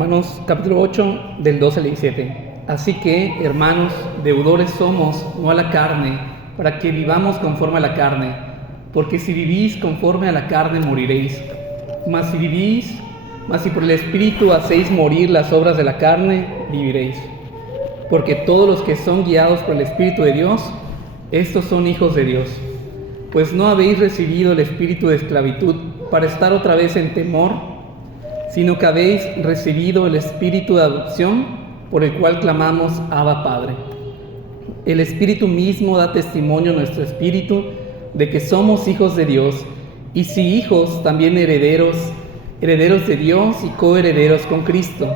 Romanos capítulo 8, del 12 al 17. Así que, hermanos, deudores somos, no a la carne, para que vivamos conforme a la carne. Porque si vivís conforme a la carne, moriréis. Mas si por el Espíritu hacéis morir las obras de la carne, viviréis. Porque todos los que son guiados por el Espíritu de Dios, estos son hijos de Dios. Pues no habéis recibido el espíritu de esclavitud para estar otra vez en temor, sino que habéis recibido el espíritu de adopción, por el cual clamamos, Abba, Padre. El Espíritu mismo da testimonio a nuestro espíritu de que somos hijos de Dios, y si hijos, también herederos de Dios y coherederos con Cristo,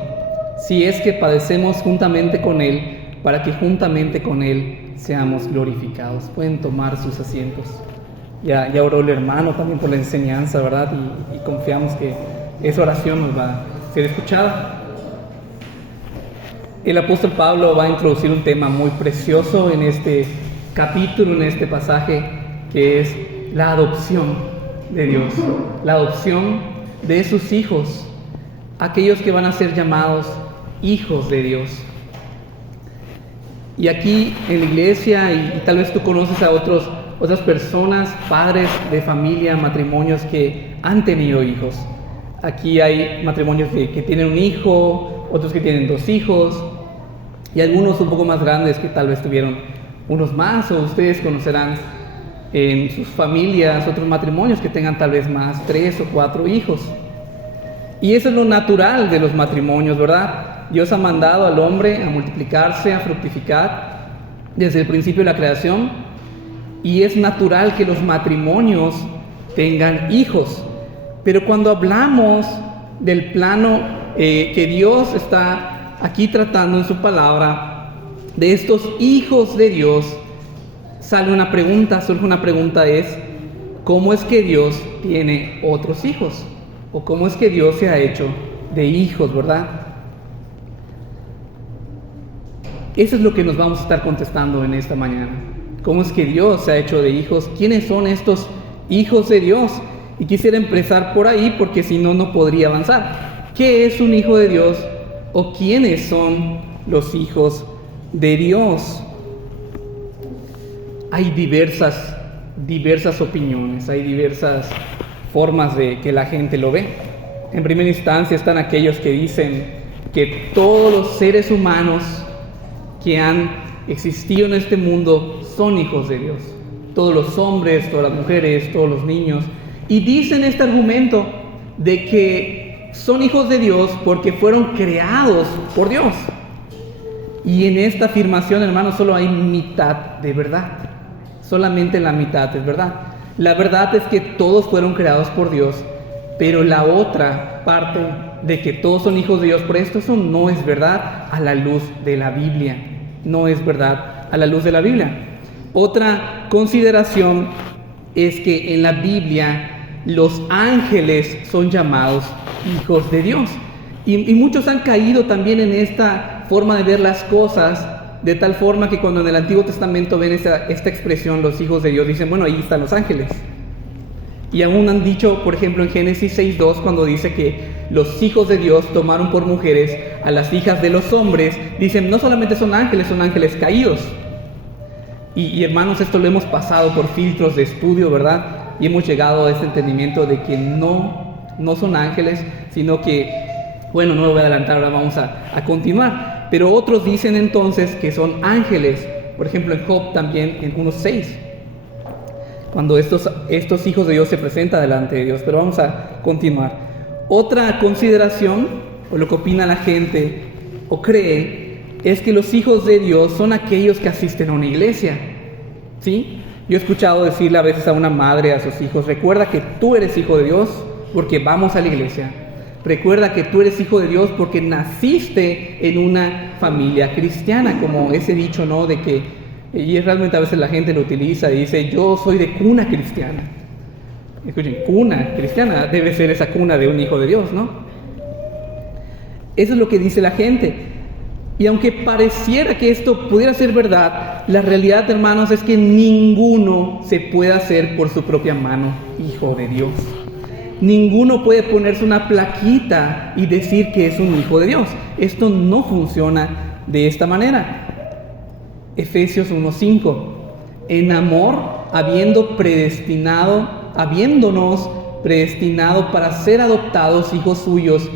si es que padecemos juntamente con Él, para que juntamente con Él seamos glorificados. Pueden tomar sus asientos. Ya oró el hermano también por la enseñanza, ¿verdad? Y confiamos que esa oración nos va a ser escuchada. El apóstol Pablo va a introducir un tema muy precioso en este capítulo, en este pasaje, que es la adopción de Dios, la adopción de sus hijos, aquellos que van a ser llamados hijos de Dios. Y aquí en la iglesia, y tal vez tú conoces a otras personas, padres de familia, matrimonios que han tenido hijos. Aquí hay matrimonios que tienen un hijo, otros que tienen 2 hijos, y algunos un poco más grandes que tal vez tuvieron unos más, o ustedes conocerán en sus familias otros matrimonios que tengan tal vez más 3 o 4 hijos. Y eso es lo natural de los matrimonios, ¿verdad? Dios ha mandado al hombre a multiplicarse, a fructificar desde el principio de la creación, y es natural que los matrimonios tengan hijos. Pero cuando hablamos del plano que Dios está aquí tratando en su palabra, de estos hijos de Dios, surge una pregunta, es: ¿cómo es que Dios tiene otros hijos? ¿O cómo es que Dios se ha hecho de hijos, verdad? Eso es lo que nos vamos a estar contestando en esta mañana. ¿Cómo es que Dios se ha hecho de hijos? ¿Quiénes son estos hijos de Dios? Y quisiera empezar por ahí, porque si no, no podría avanzar. ¿Qué es un hijo de Dios? ¿O quiénes son los hijos de Dios? Hay diversas opiniones, hay diversas formas de que la gente lo ve. En primera instancia están aquellos que dicen que todos los seres humanos que han existido en este mundo son hijos de Dios. Todos los hombres, todas las mujeres, todos los niños. Y dicen este argumento de que son hijos de Dios porque fueron creados por Dios. Y en esta afirmación, hermanos, solo hay mitad de verdad. Solamente la mitad es verdad. La verdad es que todos fueron creados por Dios, pero la otra parte de que todos son hijos de Dios, por esto, eso no es verdad a la luz de la Biblia. No es verdad a la luz de la Biblia. Otra consideración es que en la Biblia los ángeles son llamados hijos de Dios. Y muchos han caído también en esta forma de ver las cosas, de tal forma que cuando en el Antiguo Testamento ven esta expresión, los hijos de Dios, dicen, bueno, ahí están los ángeles. Y aún han dicho, por ejemplo, en Génesis 6:2, cuando dice que los hijos de Dios tomaron por mujeres a las hijas de los hombres, dicen, no solamente son ángeles caídos. Y hermanos, esto lo hemos pasado por filtros de estudio, ¿verdad? Y hemos llegado a este entendimiento de que no son ángeles, sino que, bueno, no lo voy a adelantar, ahora vamos a continuar. Pero otros dicen entonces que son ángeles. Por ejemplo, en Job también, en 1:6, cuando estos hijos de Dios se presentan delante de Dios. Pero vamos a continuar. Otra consideración, o lo que opina la gente, o cree, es que los hijos de Dios son aquellos que asisten a una iglesia. ¿Sí? Yo he escuchado decirle a veces a una madre a sus hijos, recuerda que tú eres hijo de Dios porque vamos a la iglesia. Recuerda que tú eres hijo de Dios porque naciste en una familia cristiana, como ese dicho, ¿no? De que, y realmente a veces la gente lo utiliza y dice, yo soy de cuna cristiana. Escuchen, cuna cristiana, debe ser esa cuna de un hijo de Dios, ¿no? Eso es lo que dice la gente. Y aunque pareciera que esto pudiera ser verdad, la realidad, hermanos, es que ninguno se puede hacer por su propia mano hijo de Dios. ninguno puede ponerse una plaquita y decir que es un hijo de Dios. Esto no funciona de esta manera. Efesios 1:5. En amor, habiéndonos predestinado para ser adoptados hijos suyos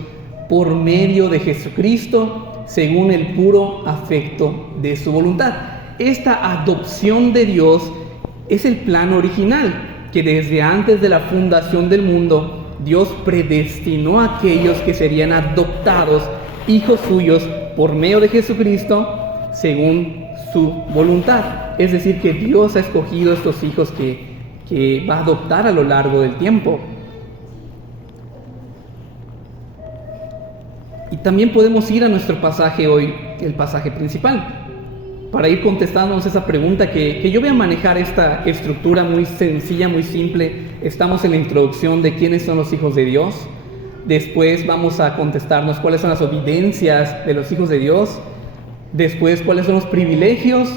por medio de Jesucristo, según el puro afecto de su voluntad. Esta adopción de Dios es el plan original, que desde antes de la fundación del mundo, Dios predestinó a aquellos que serían adoptados hijos suyos por medio de Jesucristo, según su voluntad. Es decir, que Dios ha escogido estos hijos que va a adoptar a lo largo del tiempo. Y también podemos ir a nuestro pasaje hoy, el pasaje principal, para ir contestándonos esa pregunta que yo voy a manejar esta estructura muy sencilla, muy simple. Estamos en la introducción de quiénes son los hijos de Dios. Después vamos a contestarnos cuáles son las evidencias de los hijos de Dios. Después cuáles son los privilegios.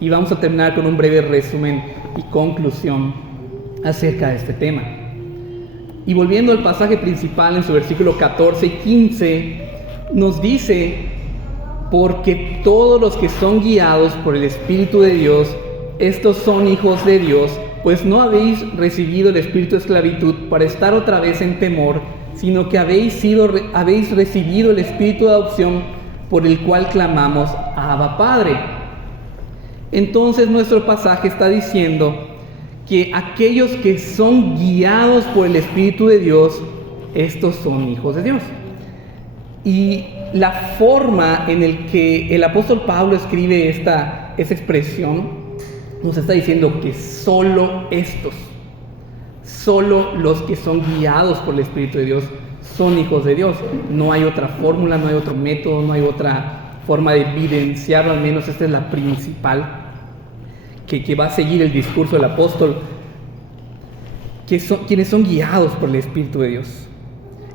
Y vamos a terminar con un breve resumen y conclusión acerca de este tema. Y volviendo al pasaje principal, en su versículo 14 y 15, nos dice: porque todos los que son guiados por el Espíritu de Dios, estos son hijos de Dios, pues no habéis recibido el espíritu de esclavitud para estar otra vez en temor, sino que habéis recibido el espíritu de adopción, por el cual clamamos: Abba, Padre. Entonces nuestro pasaje está diciendo que aquellos que son guiados por el Espíritu de Dios, estos son hijos de Dios. Y la forma en el que el apóstol Pablo escribe esta expresión, nos está diciendo que solo los que son guiados por el Espíritu de Dios, son hijos de Dios. No hay otra fórmula, no hay otro método, no hay otra forma de evidenciarlo. Al menos esta es la principal que va a seguir el discurso del apóstol, quienes son guiados por el Espíritu de Dios.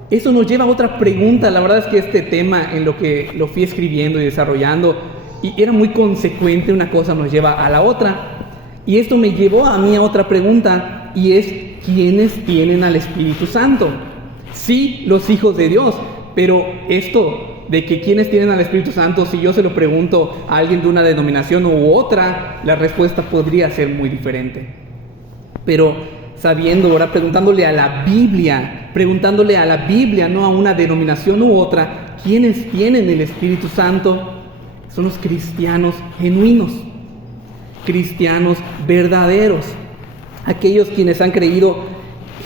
Eso nos lleva a otra pregunta. La verdad es que este tema, en lo que lo fui escribiendo y desarrollando, y era muy consecuente, una cosa nos lleva a la otra, y esto me llevó a mí a otra pregunta, y es: ¿quiénes tienen al Espíritu Santo? Sí, los hijos de Dios, pero esto de que quiénes tienen al Espíritu Santo, si yo se lo pregunto a alguien de una denominación u otra, la respuesta podría ser muy diferente. Pero sabiendo, ahora preguntándole a la Biblia, no a una denominación u otra, ¿quiénes tienen el Espíritu Santo? Son los cristianos genuinos, cristianos verdaderos, aquellos quienes han creído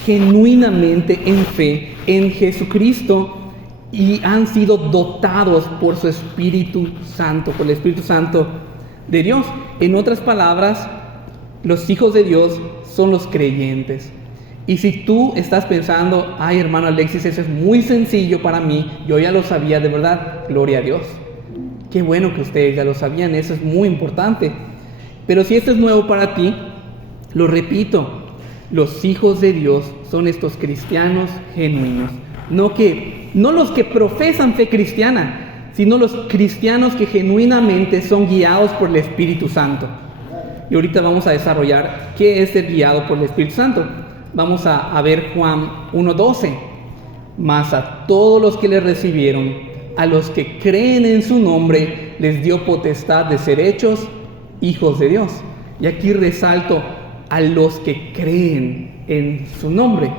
genuinamente en fe en Jesucristo y han sido dotados por su Espíritu Santo, por el Espíritu Santo de Dios. En otras palabras, los hijos de Dios son los creyentes. Y si tú estás pensando: ay, hermano Alexis, eso es muy sencillo para mí, yo ya lo sabía, de verdad, gloria a Dios. Qué bueno que ustedes ya lo sabían, eso es muy importante. Pero si esto es nuevo para ti, lo repito, los hijos de Dios son estos cristianos genuinos. No los que profesan fe cristiana, sino los cristianos que genuinamente son guiados por el Espíritu Santo. Y ahorita vamos a desarrollar qué es ser guiado por el Espíritu Santo. Vamos a ver Juan 1:12. Mas a todos los que le recibieron, a los que creen en su nombre, les dio potestad de ser hechos hijos de Dios. Y aquí resalto: a los que creen en su nombre.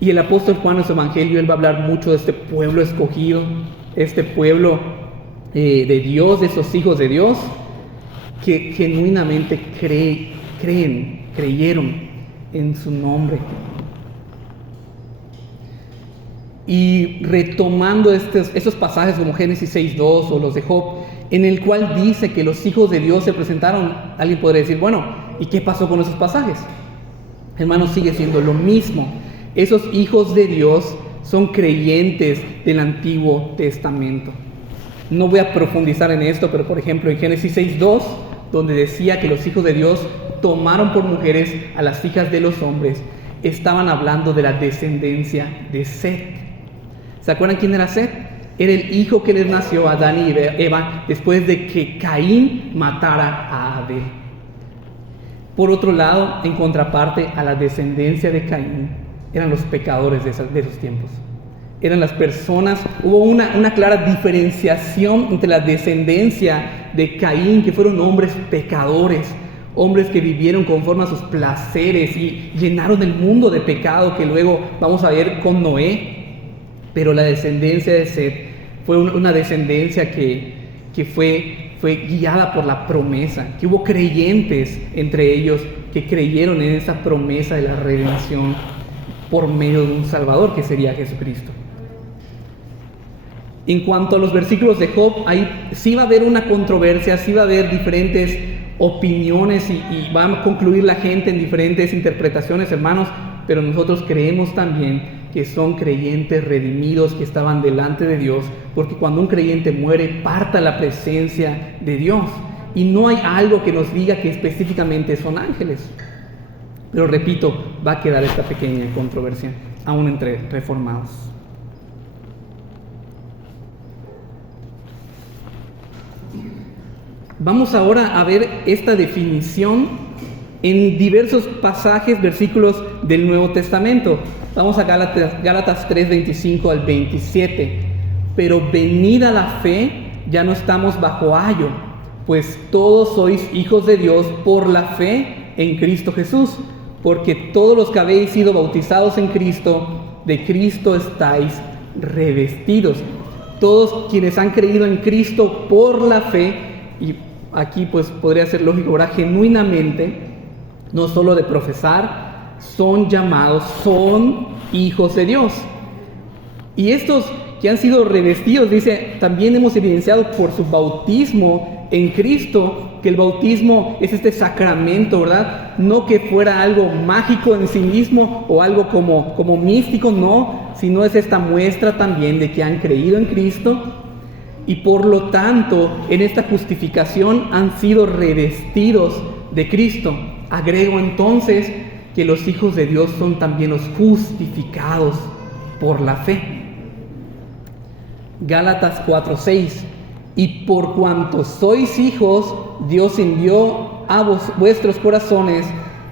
Y el apóstol Juan en su evangelio, él va a hablar mucho de este pueblo escogido, este pueblo de Dios, de esos hijos de Dios, que genuinamente creyeron en su nombre. Y retomando estos pasajes como Génesis 6:2 o los de Job, en el cual dice que los hijos de Dios se presentaron, alguien podría decir: bueno, ¿y qué pasó con esos pasajes? Hermanos, sigue siendo lo mismo. Esos hijos de Dios son creyentes del Antiguo Testamento. No voy a profundizar en esto, pero por ejemplo en Génesis 6:2, donde decía que los hijos de Dios tomaron por mujeres a las hijas de los hombres, estaban hablando de la descendencia de Set. ¿Se acuerdan quién era Set? Era el hijo que les nació a Adán y Eva después de que Caín matara a Abel. Por otro lado, en contraparte a la descendencia de Caín, eran los pecadores de esos tiempos. Eran las personas, hubo una clara diferenciación entre la descendencia de Caín, que fueron hombres pecadores, hombres que vivieron conforme a sus placeres y llenaron el mundo de pecado, que luego vamos a ver con Noé. Pero la descendencia de Set fue una descendencia que fue guiada por la promesa, que hubo creyentes entre ellos que creyeron en esa promesa de la redención por medio de un Salvador, que sería Jesucristo. En cuanto a los versículos de Job, ahí sí va a haber una controversia, sí va a haber diferentes opiniones y va a concluir la gente en diferentes interpretaciones, hermanos, pero nosotros creemos también que son creyentes redimidos que estaban delante de Dios, porque cuando un creyente muere, parta la presencia de Dios, y no hay algo que nos diga que específicamente son ángeles. Pero repito, va a quedar esta pequeña controversia, aún entre reformados. Vamos ahora a ver esta definición en diversos pasajes, versículos del Nuevo Testamento. Vamos a Gálatas 3, 25 al 27. Pero venida la fe, ya no estamos bajo ayo, pues todos sois hijos de Dios por la fe en Cristo Jesús, porque todos los que habéis sido bautizados en Cristo, de Cristo estáis revestidos. Todos quienes han creído en Cristo por la fe, y aquí pues podría ser lógico, ¿verdad? Genuinamente, no solo de profesar, son llamados, son hijos de Dios. Y estos que han sido revestidos, dice, también hemos evidenciado por su bautismo en Cristo, que el bautismo es este sacramento, ¿verdad? No que fuera algo mágico en sí mismo o algo como místico, no, sino es esta muestra también de que han creído en Cristo y por lo tanto en esta justificación han sido revestidos de Cristo. Agrego entonces que los hijos de Dios son también los justificados por la fe. Gálatas 4:6. Y por cuanto sois hijos, Dios envió a vuestros corazones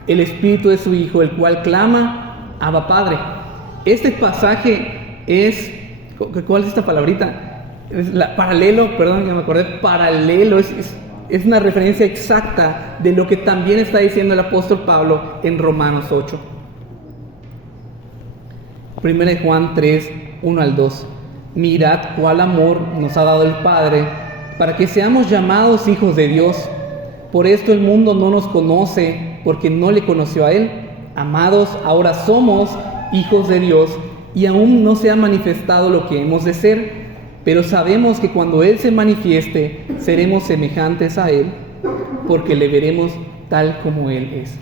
el Espíritu de su Hijo, el cual clama, Abba Padre. Este pasaje es, ¿cuál es esta palabrita? Paralelo, perdón, ya me acordé, paralelo, es una referencia exacta de lo que también está diciendo el apóstol Pablo en Romanos 8. 1 Juan 3, 1 al 2. Mirad cuál amor nos ha dado el Padre, para que seamos llamados hijos de Dios. Por esto el mundo no nos conoce, porque no le conoció a Él. Amados, ahora somos hijos de Dios, y aún no se ha manifestado lo que hemos de ser, pero sabemos que cuando Él se manifieste, seremos semejantes a Él, porque le veremos tal como Él es.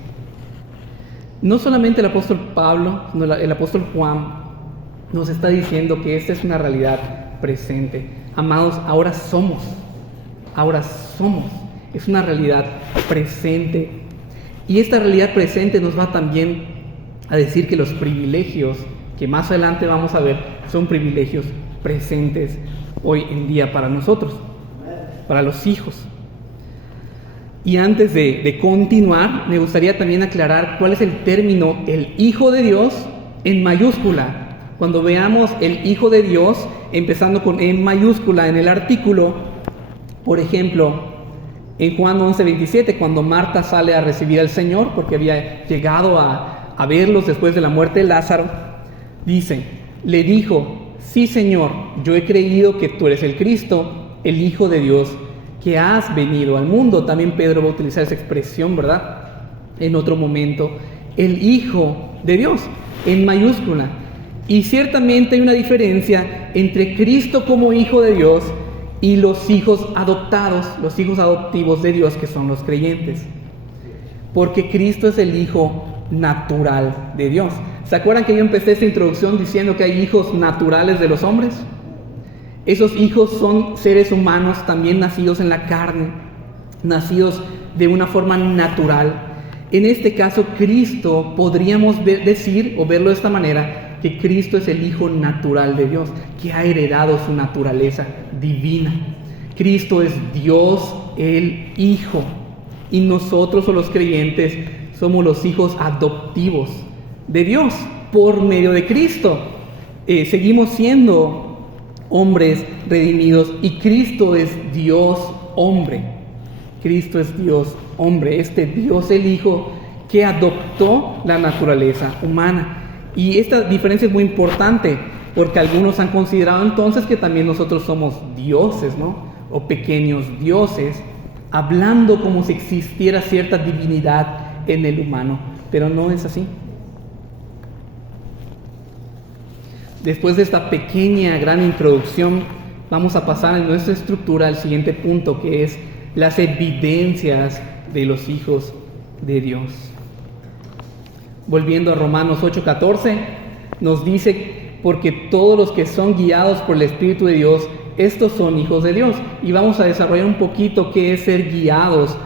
No solamente el apóstol Pablo, sino el apóstol Juan nos está diciendo que esta es una realidad presente. Amados, ahora somos, es una realidad presente. Y esta realidad presente nos va también a decir que los privilegios, que más adelante vamos a ver, son privilegios presentes hoy en día para nosotros, para los hijos. Y antes de continuar, me gustaría también aclarar cuál es el término el Hijo de Dios en mayúscula. Cuando veamos el Hijo de Dios, empezando con E mayúscula en el artículo, por ejemplo, en Juan 11:27, cuando Marta sale a recibir al Señor, porque había llegado a verlos después de la muerte de Lázaro, dice, le dijo, sí Señor, yo he creído que tú eres el Cristo, el Hijo de Dios, que has venido al mundo. También Pedro va a utilizar esa expresión, ¿verdad? En otro momento, el Hijo de Dios, en mayúscula. Y ciertamente hay una diferencia entre Cristo como Hijo de Dios y los hijos adoptados, los hijos adoptivos de Dios, que son los creyentes. Porque Cristo es el Hijo natural de Dios. ¿Se acuerdan que yo empecé esta introducción diciendo que hay hijos naturales de los hombres? Esos hijos son seres humanos también nacidos en la carne, nacidos de una forma natural. En este caso, Cristo, podríamos decir o verlo de esta manera, que Cristo es el Hijo natural de Dios, que ha heredado su naturaleza divina. Cristo es Dios el Hijo, y nosotros, o los creyentes, somos los hijos adoptivos de Dios. por medio de Cristo. Seguimos siendo hombres redimidos y Cristo es Dios hombre. Cristo es Dios hombre, este Dios el Hijo que adoptó la naturaleza humana. Y esta diferencia es muy importante porque algunos han considerado entonces que también nosotros somos dioses, ¿no? O pequeños dioses, hablando como si existiera cierta divinidad en el humano, pero no es así. Después de esta pequeña, gran introducción, vamos a pasar en nuestra estructura al siguiente punto, que es las evidencias de los hijos de Dios. Volviendo a Romanos 8:14, nos dice, porque todos los que son guiados por el Espíritu de Dios, estos son hijos de Dios. Y vamos a desarrollar un poquito qué es ser guiados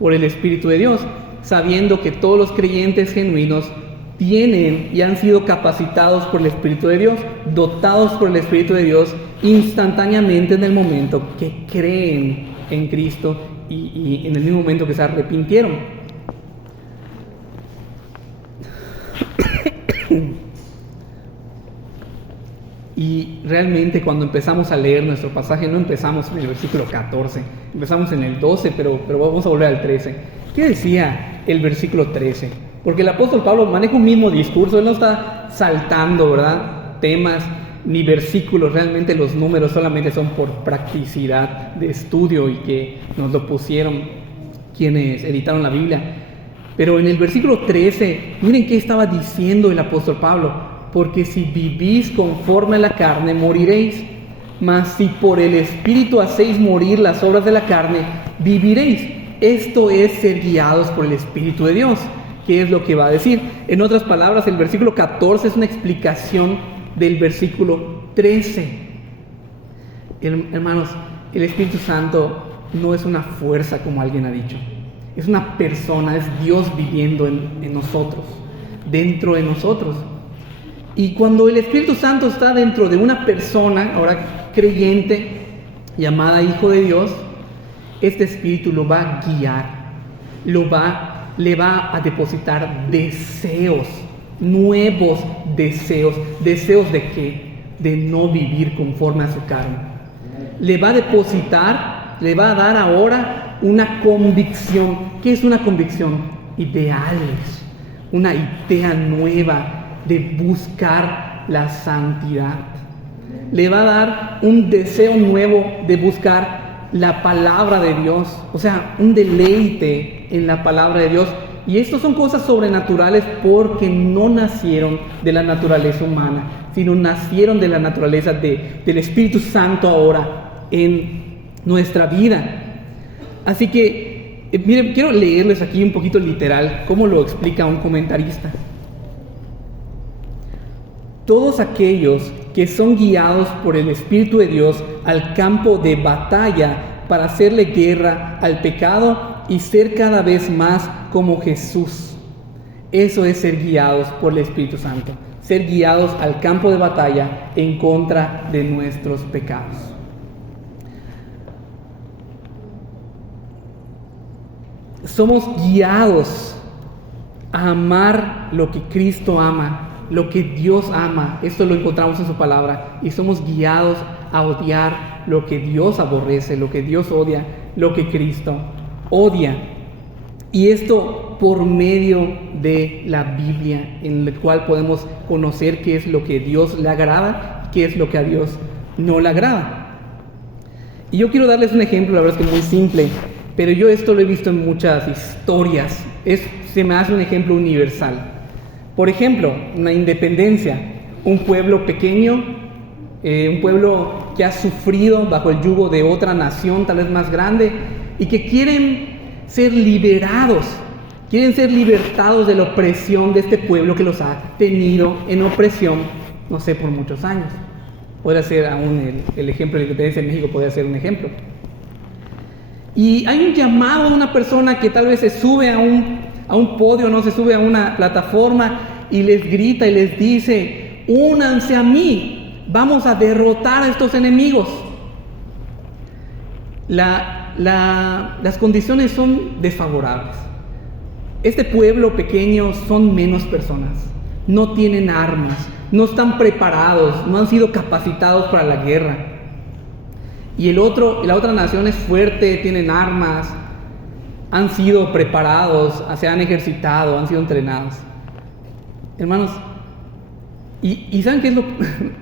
por el Espíritu de Dios, sabiendo que todos los creyentes genuinos tienen y han sido capacitados por el Espíritu de Dios, dotados por el Espíritu de Dios instantáneamente en el momento que creen en Cristo y en el mismo momento que se arrepintieron. Y realmente cuando empezamos a leer nuestro pasaje no empezamos en el versículo 14, empezamos en el 12, pero vamos a volver al 13. ¿Qué decía el versículo 13? Porque el apóstol Pablo maneja un mismo discurso, él no está saltando, ¿verdad?, temas ni versículos, realmente los números solamente son por practicidad de estudio y que nos lo pusieron quienes editaron la Biblia. Pero en el versículo 13, miren qué estaba diciendo el apóstol Pablo: porque si vivís conforme a la carne, moriréis, mas si por el Espíritu hacéis morir las obras de la carne, viviréis. Esto es ser guiados por el Espíritu de Dios. ¿Qué es lo que va a decir? En otras palabras, el versículo 14 es una explicación del versículo 13. Hermanos, el Espíritu Santo no es una fuerza como alguien ha dicho. Es una persona, es Dios viviendo en nosotros, dentro de nosotros. Y cuando el Espíritu Santo está dentro de una persona, ahora creyente, llamada Hijo de Dios, este Espíritu lo va a guiar, le va a depositar deseos, nuevos deseos. ¿Deseos de qué? De no vivir conforme a su carne. Le va a depositar, le va a dar ahora una convicción. ¿Qué es una convicción? Ideales, una idea nueva de buscar la santidad. Le va a dar un deseo nuevo de buscar la palabra de Dios, o sea, un deleite en la palabra de Dios. Y estas son cosas sobrenaturales porque no nacieron de la naturaleza humana, sino nacieron de la naturaleza del Espíritu Santo ahora en nuestra vida. Así que, miren, quiero leerles aquí un poquito literal cómo lo explica un comentarista. Todos aquellos que son guiados por el Espíritu de Dios al campo de batalla para hacerle guerra al pecado y ser cada vez más como Jesús. Eso es ser guiados por el Espíritu Santo, ser guiados al campo de batalla en contra de nuestros pecados. Somos guiados a amar lo que Cristo ama, lo que Dios ama. Esto lo encontramos en su palabra. Y somos guiados a odiar lo que Dios aborrece, lo que Dios odia, lo que Cristo odia. Y esto por medio de la Biblia, en la cual podemos conocer qué es lo que a Dios le agrada, qué es lo que a Dios no le agrada. Y yo quiero darles un ejemplo, la verdad es que muy simple, pero yo esto lo he visto en muchas historias. Se me hace un ejemplo universal. Por ejemplo, una independencia, un pueblo pequeño, un pueblo que ha sufrido bajo el yugo de otra nación, tal vez más grande, y que quieren ser liberados, quieren ser libertados de la opresión de este pueblo que los ha tenido en opresión, no sé, por muchos años. Podría ser aún el ejemplo de la independencia en México, podría ser un ejemplo. Y hay un llamado a una persona que tal vez se sube a un podio, no se sube a una plataforma y les grita y les dice: únanse a mí, vamos a derrotar a estos enemigos. Las condiciones son desfavorables. Este pueblo pequeño son menos personas, no tienen armas, no están preparados, no han sido capacitados para la guerra. Y la otra nación es fuerte, tienen armas, han sido preparados, se han ejercitado, han sido entrenados. Hermanos, y ¿saben qué es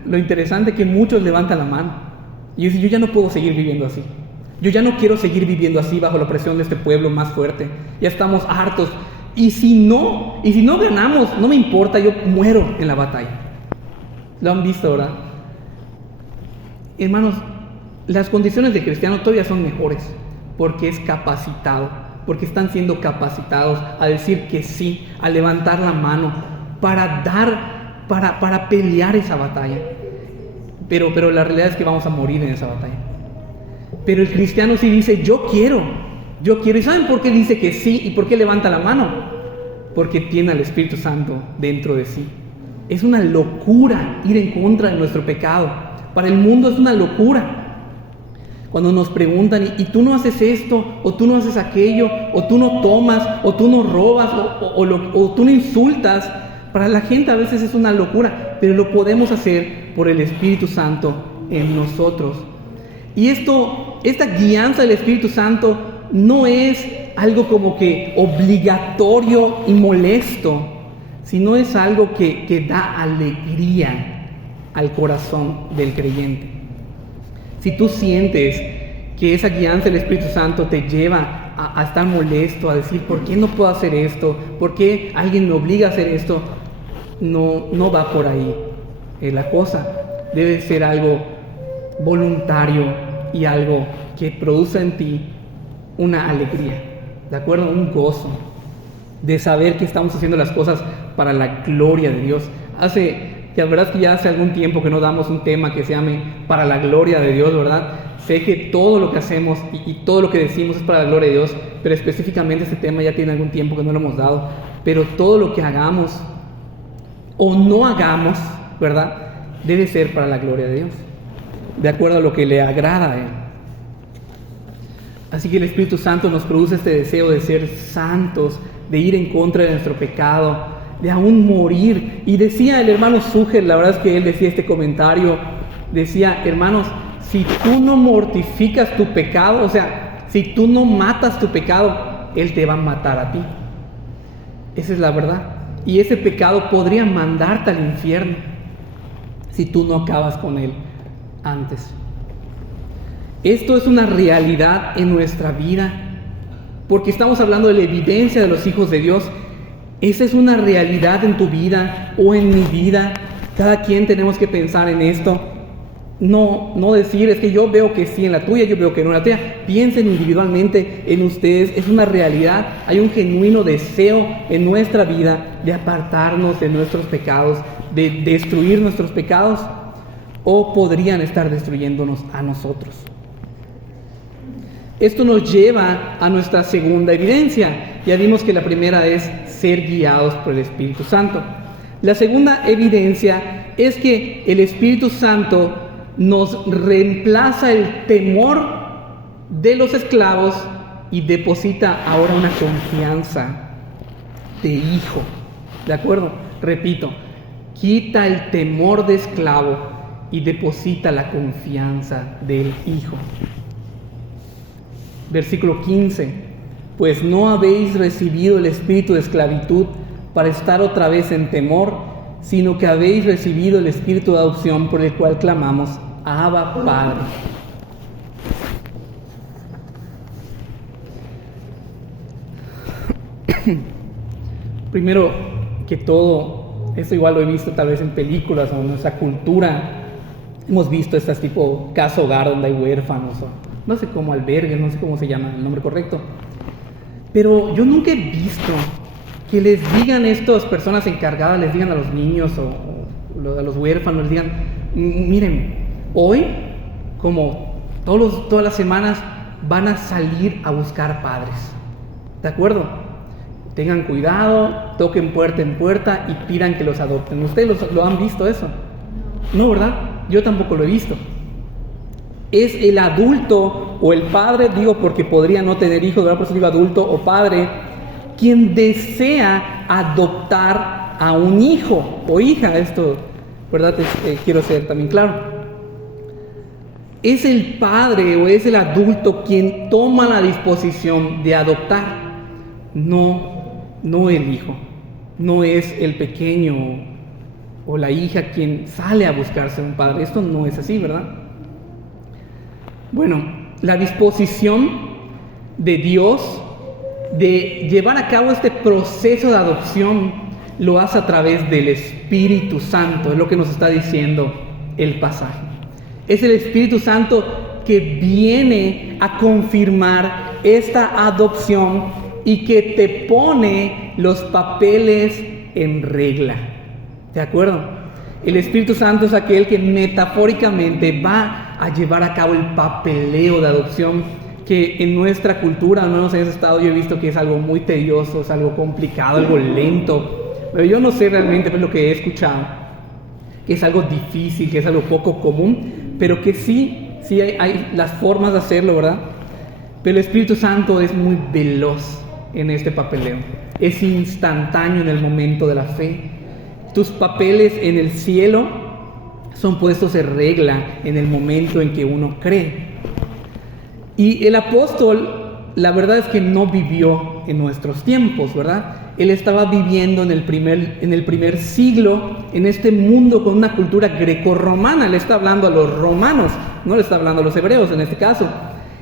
lo interesante? Que muchos levantan la mano y dicen: yo ya no puedo seguir viviendo así. Yo ya no quiero seguir viviendo así bajo la presión de este pueblo más fuerte. Ya estamos hartos. Y si no ganamos, no me importa, yo muero en la batalla. Lo han visto, ¿verdad? Hermanos, las condiciones de cristiano todavía son mejores porque es capacitado, porque están siendo capacitados a decir que sí, a levantar la mano para pelear esa batalla. Pero la realidad es que vamos a morir en esa batalla. Pero el cristiano sí dice: yo quiero. ¿Y saben por qué dice que sí y por qué levanta la mano? Porque tiene al Espíritu Santo dentro de sí. Es una locura ir en contra de nuestro pecado. Para el mundo es una locura. Cuando nos preguntan: ¿y tú no haces esto? ¿O tú no haces aquello? ¿O tú no tomas? ¿O tú no robas? ¿O tú no insultas? Para la gente a veces es una locura, pero lo podemos hacer por el Espíritu Santo en nosotros. Y esta guianza del Espíritu Santo no es algo como que obligatorio y molesto, sino es algo que da alegría al corazón del creyente. Si tú sientes que esa guianza del Espíritu Santo te lleva a estar molesto, a decir: ¿por qué no puedo hacer esto? ¿Por qué alguien me obliga a hacer esto? No va por ahí la cosa. Debe ser algo voluntario y algo que produce en ti una alegría, ¿de acuerdo? Un gozo de saber que estamos haciendo las cosas para la gloria de Dios. La verdad es que ya hace algún tiempo que no damos un tema que se llame para la gloria de Dios, ¿verdad? Sé que todo lo que hacemos y todo lo que decimos es para la gloria de Dios, pero específicamente este tema ya tiene algún tiempo que no lo hemos dado. Pero todo lo que hagamos o no hagamos, ¿verdad?, debe ser para la gloria de Dios, de acuerdo a lo que le agrada a Él. Así que el Espíritu Santo nos produce este deseo de ser santos, de ir en contra de nuestro pecado, de aún morir. Y decía el hermano Suger, la verdad es que él decía este comentario, decía: hermanos, si tú no mortificas tu pecado, o sea, si tú no matas tu pecado, Él te va a matar a ti. Esa es la verdad. Y ese pecado podría mandarte al infierno si tú no acabas con él antes. Esto es una realidad en nuestra vida, porque estamos hablando de la evidencia de los hijos de Dios. Esa es una realidad en tu vida o en mi vida. Cada quien tenemos que pensar en esto. No decir: es que yo veo que sí en la tuya, yo veo que no en la tuya. Piensen individualmente en ustedes. Es una realidad. Hay un genuino deseo en nuestra vida de apartarnos de nuestros pecados, de destruir nuestros pecados, o podrían estar destruyéndonos a nosotros. Esto nos lleva a nuestra segunda evidencia. Ya vimos que la primera es ser guiados por el Espíritu Santo. La segunda evidencia es que el Espíritu Santo nos reemplaza el temor de los esclavos y deposita ahora una confianza de hijo. ¿De acuerdo? Repito, quita el temor de esclavo y deposita la confianza del hijo. Versículo 15: pues no habéis recibido el espíritu de esclavitud para estar otra vez en temor, sino que habéis recibido el espíritu de adopción, por el cual clamamos: Abba, Padre. Primero que todo, esto igual lo he visto tal vez en películas o en nuestra cultura. Hemos visto estas tipo casa hogar donde hay huérfanos, o no sé cómo albergues, no sé cómo se llama el nombre correcto. Pero yo nunca he visto que les digan estas personas encargadas, les digan a los niños o a los huérfanos, les digan: miren, hoy, como todas las semanas, van a salir a buscar padres. ¿De acuerdo? Tengan cuidado, toquen puerta en puerta y pidan que los adopten. ¿Ustedes lo han visto eso? No, ¿verdad? Yo tampoco lo he visto. Es el adulto o el padre, digo porque podría no tener hijos, ¿verdad? Por eso digo adulto o padre, quien desea adoptar a un hijo o hija. Esto, ¿verdad? Quiero ser también claro. Es el padre o es el adulto quien toma la disposición de adoptar, no el hijo. No es el pequeño o la hija quien sale a buscarse un padre. Esto no es así, ¿verdad? Bueno, la disposición de Dios de llevar a cabo este proceso de adopción lo hace a través del Espíritu Santo, es lo que nos está diciendo el pasaje. Es el Espíritu Santo que viene a confirmar esta adopción y que te pone los papeles en regla. ¿De acuerdo? El Espíritu Santo es aquel que metafóricamente va a llevar a cabo el papeleo de adopción, que en nuestra cultura, al menos en ese estado, yo he visto que es algo muy tedioso, es algo complicado, algo lento. Pero yo no sé realmente, pues, lo que he escuchado, que es algo difícil, que es algo poco común, pero que sí hay las formas de hacerlo, ¿verdad? Pero el Espíritu Santo es muy veloz en este papeleo. Es instantáneo en el momento de la fe. Tus papeles en el cielo son puestos en regla en el momento en que uno cree. Y el apóstol, la verdad es que no vivió en nuestros tiempos, ¿verdad? Él estaba viviendo en el primer siglo, en este mundo con una cultura grecorromana. Le está hablando a los romanos, no le está hablando a los hebreos en este caso.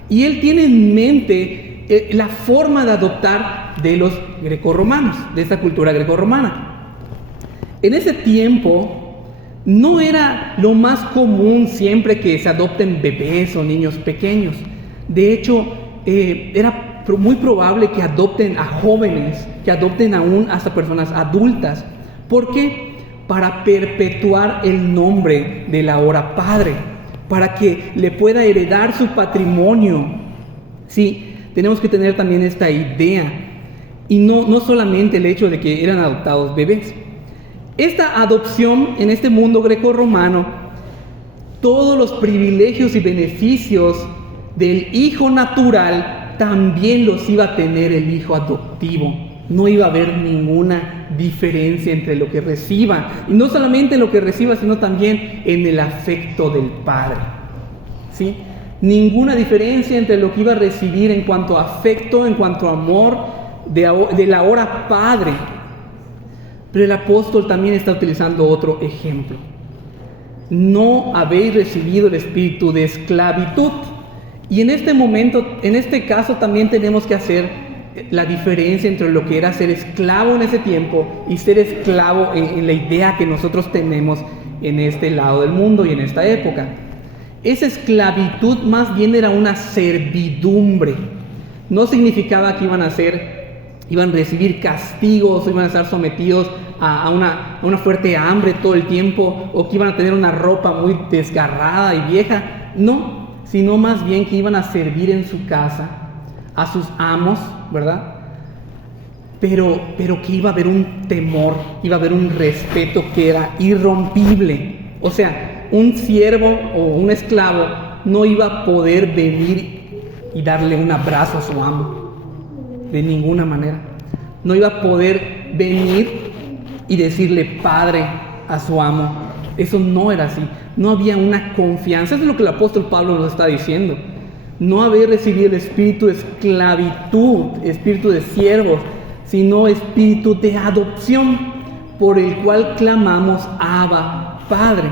Y él tiene en mente la forma de adoptar de los grecorromanos, de esta cultura grecorromana. En ese tiempo no era lo más común siempre que se adopten bebés o niños pequeños. De hecho, era muy probable que adopten a jóvenes, que adopten aún hasta personas adultas. ¿Por qué? Para perpetuar el nombre del ahora padre, para que le pueda heredar su patrimonio. Sí, tenemos que tener también esta idea. Y no solamente el hecho de que eran adoptados bebés. Esta adopción en este mundo grecorromano, todos los privilegios y beneficios del hijo natural también los iba a tener el hijo adoptivo. No iba a haber ninguna diferencia entre lo que reciba, y no solamente en lo que reciba, sino también en el afecto del padre. ¿Sí? Ninguna diferencia entre lo que iba a recibir en cuanto a afecto, en cuanto a amor del ahora padre. Pero el apóstol también está utilizando otro ejemplo. No habéis recibido el espíritu de esclavitud. Y en este momento, en este caso, también tenemos que hacer la diferencia entre lo que era ser esclavo en ese tiempo y ser esclavo en la idea que nosotros tenemos en este lado del mundo y en esta época. Esa esclavitud más bien era una servidumbre. No significaba que iban a recibir castigos o iban a estar sometidos a una fuerte hambre todo el tiempo, o que iban a tener una ropa muy desgarrada y vieja. No, sino más bien que iban a servir en su casa a sus amos, ¿verdad? Pero que iba a haber un temor, iba a haber un respeto que era irrompible. O sea, un siervo o un esclavo no iba a poder venir y darle un abrazo a su amo, de ninguna manera. No iba a poder venir y decirle padre a su amo. Eso no era así. No había una confianza. Eso es lo que el apóstol Pablo nos está diciendo. No haber recibido el espíritu de esclavitud, espíritu de siervos, sino espíritu de adopción, por el cual clamamos Abba, Padre.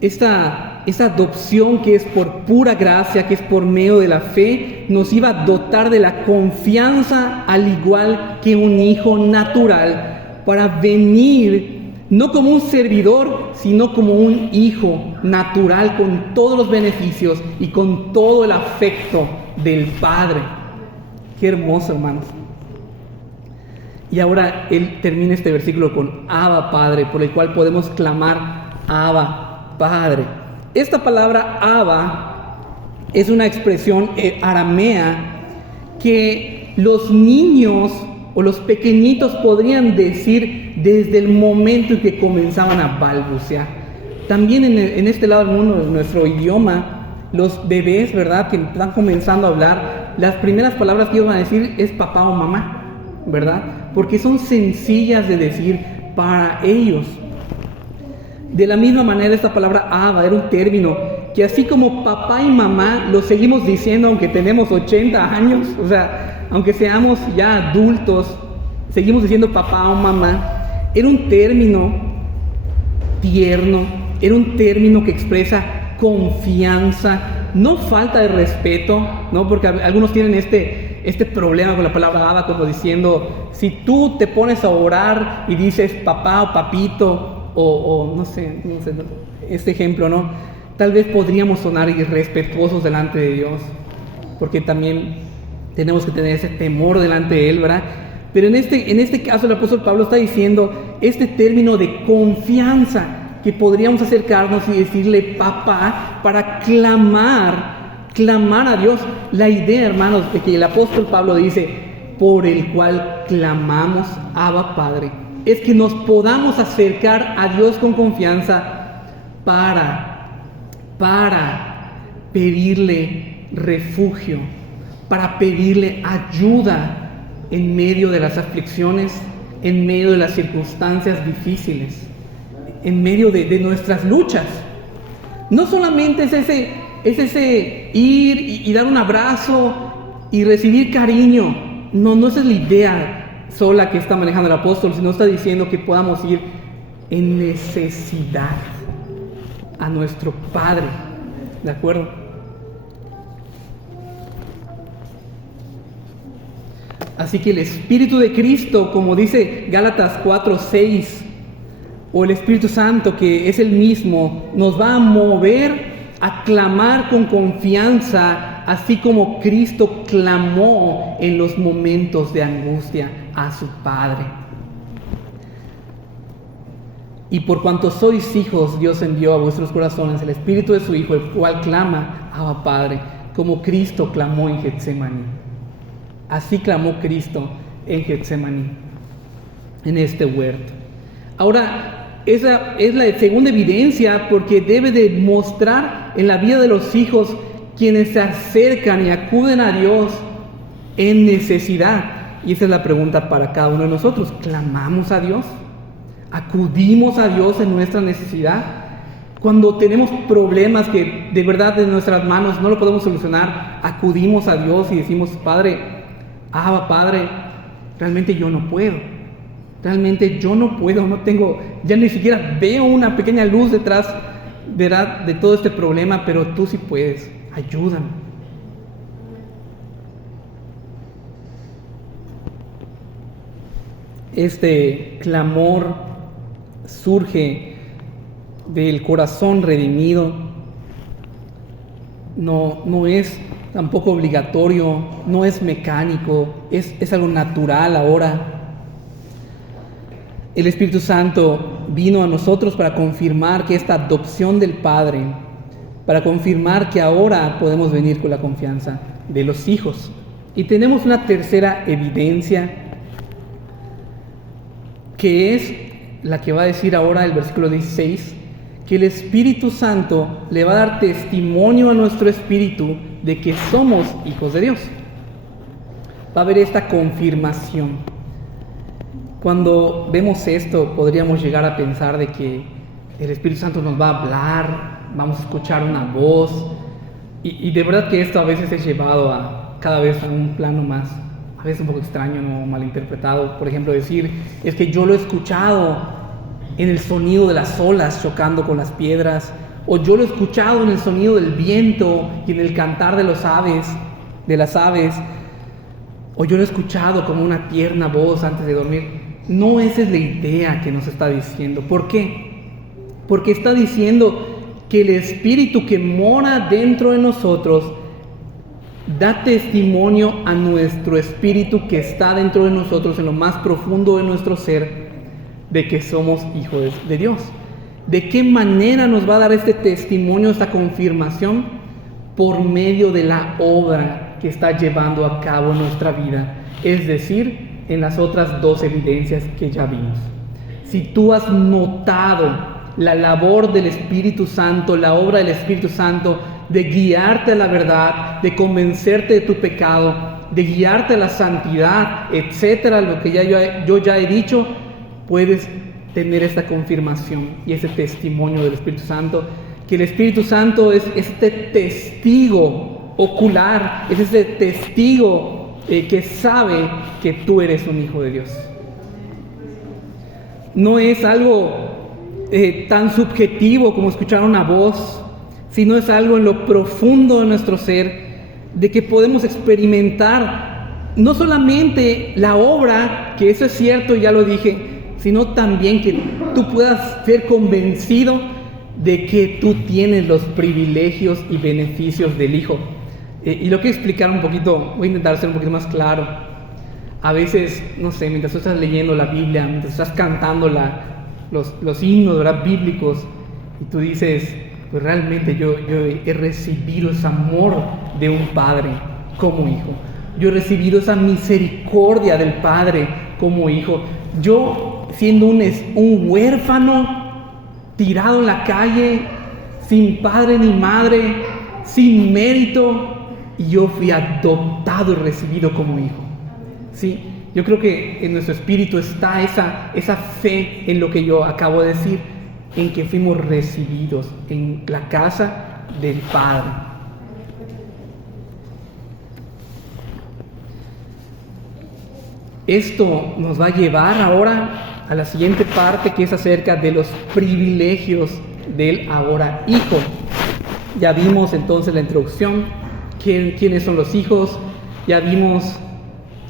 Esta adopción, que es por pura gracia, que es por medio de la fe, nos iba a dotar de la confianza, al igual que un hijo natural, para venir no como un servidor, sino como un hijo natural, con todos los beneficios y con todo el afecto del Padre. Qué hermoso, hermanos. Y ahora él termina este versículo con Abba, Padre, por el cual podemos clamar Abba, Padre. Esta palabra Abba es una expresión aramea que los niños o los pequeñitos podrían decir desde el momento en que comenzaban a balbucear. También en este lado del mundo, en nuestro idioma, los bebés, ¿verdad?, que están comenzando a hablar, las primeras palabras que ellos van a decir es papá o mamá, ¿verdad? Porque son sencillas de decir para ellos. De la misma manera, esta palabra Abba era un término que así como papá y mamá lo seguimos diciendo aunque tenemos 80 años, o sea, aunque seamos ya adultos, seguimos diciendo papá o mamá. Era un término tierno, era un término que expresa confianza, no falta de respeto, ¿no? Porque algunos tienen este problema con la palabra Abba, como diciendo, si tú te pones a orar y dices papá o papito, o no sé, este ejemplo, ¿no? Tal vez podríamos sonar irrespetuosos delante de Dios, porque también tenemos que tener ese temor delante de Él, ¿verdad? Pero en este caso el apóstol Pablo está diciendo este término de confianza, que podríamos acercarnos y decirle papá para clamar a Dios. La idea, hermanos, de que el apóstol Pablo dice, por el cual clamamos Abba Padre, es que nos podamos acercar a Dios con confianza para pedirle refugio, para pedirle ayuda en medio de las aflicciones, en medio de las circunstancias difíciles, en medio de nuestras luchas. No solamente es ese ir y dar un abrazo y recibir cariño. No esa es la idea sola que está manejando el apóstol, sino está diciendo que podamos ir en necesidad a nuestro Padre, ¿de acuerdo? Así que el Espíritu de Cristo, como dice Gálatas 4:6, o el Espíritu Santo, que es el mismo, nos va a mover a clamar con confianza, así como Cristo clamó en los momentos de angustia a su Padre. Y por cuanto sois hijos, Dios envió a vuestros corazones el Espíritu de su Hijo, el cual clama, Abba Padre, como Cristo clamó en Getsemaní. Así clamó Cristo en Getsemaní, en este huerto. Ahora, esa es la segunda evidencia, porque debe de mostrar en la vida de los hijos quienes se acercan y acuden a Dios en necesidad. Y esa es la pregunta para cada uno de nosotros. ¿Clamamos a Dios? ¿Acudimos a Dios en nuestra necesidad? Cuando tenemos problemas que de verdad de nuestras manos no lo podemos solucionar, acudimos a Dios y decimos, Padre, Abba Padre, realmente yo no puedo. Realmente yo no puedo, no tengo, ya ni siquiera veo una pequeña luz detrás, ¿verdad?, de todo este problema, pero tú sí puedes, ayúdame. Este clamor surge del corazón redimido, no es tampoco obligatorio, no es mecánico, es algo natural ahora. El Espíritu Santo vino a nosotros para confirmar que esta adopción del Padre, para confirmar que ahora podemos venir con la confianza de los hijos. Y tenemos una tercera evidencia, que es la que va a decir ahora el versículo 16, que el Espíritu Santo le va a dar testimonio a nuestro espíritu de que somos hijos de Dios. Va a haber esta confirmación. Cuando vemos esto, podríamos llegar a pensar de que el Espíritu Santo nos va a hablar, vamos a escuchar una voz, y de verdad que esto a veces es llevado cada vez a un plano más, a veces un poco extraño, no malinterpretado. Por ejemplo, decir, es que yo lo he escuchado en el sonido de las olas chocando con las piedras, o yo lo he escuchado en el sonido del viento y en el cantar de las aves, o yo lo he escuchado como una tierna voz antes de dormir. No, esa es la idea que nos está diciendo. ¿Por qué? Porque está diciendo que el Espíritu que mora dentro de nosotros da testimonio a nuestro espíritu que está dentro de nosotros, en lo más profundo de nuestro ser, de que somos hijos de Dios. ¿De qué manera nos va a dar este testimonio, esta confirmación? Por medio de la obra que está llevando a cabo en nuestra vida, es decir, en las otras dos evidencias que ya vimos. Si tú has notado la labor del Espíritu Santo, la obra del Espíritu Santo de guiarte a la verdad, de convencerte de tu pecado, de guiarte a la santidad, etcétera, lo que yo ya he dicho, puedes tener esta confirmación y ese testimonio del Espíritu Santo, que el Espíritu Santo es este testigo ocular, es ese testigo que sabe que tú eres un hijo de Dios. No es algo tan subjetivo como escuchar una voz, sino es algo en lo profundo de nuestro ser, de que podemos experimentar no solamente la obra, que eso es cierto, ya lo dije, sino también que tú puedas ser convencido de que tú tienes los privilegios y beneficios del Hijo. Y lo quiero explicar un poquito, voy a intentar ser un poquito más claro. A veces, no sé, mientras tú estás leyendo la Biblia, mientras estás cantando los himnos, ¿verdad?, bíblicos, y tú dices, pues realmente yo he recibido ese amor de un padre como hijo. Yo he recibido esa misericordia del Padre como hijo. Yo, siendo un huérfano, tirado en la calle, sin padre ni madre, sin mérito, y yo fui adoptado y recibido como hijo. ¿Sí? Yo creo que en nuestro espíritu está esa fe en lo que yo acabo de decir, en que fuimos recibidos en la casa del Padre. Esto nos va a llevar ahora a la siguiente parte, que es acerca de los privilegios del ahora hijo. Ya vimos entonces la introducción, quiénes son los hijos, ya vimos